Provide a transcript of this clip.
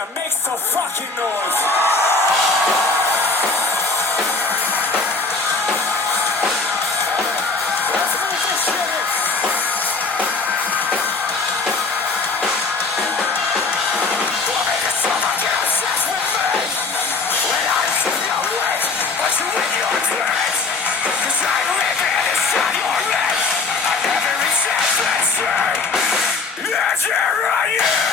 arena, make some fucking noise. Let's move this shit. Want me to someone get obsessed with me? When I see your lips, but you in your dreams. 'Cause I live inside your head. I never accept that shit. Yes, here I am.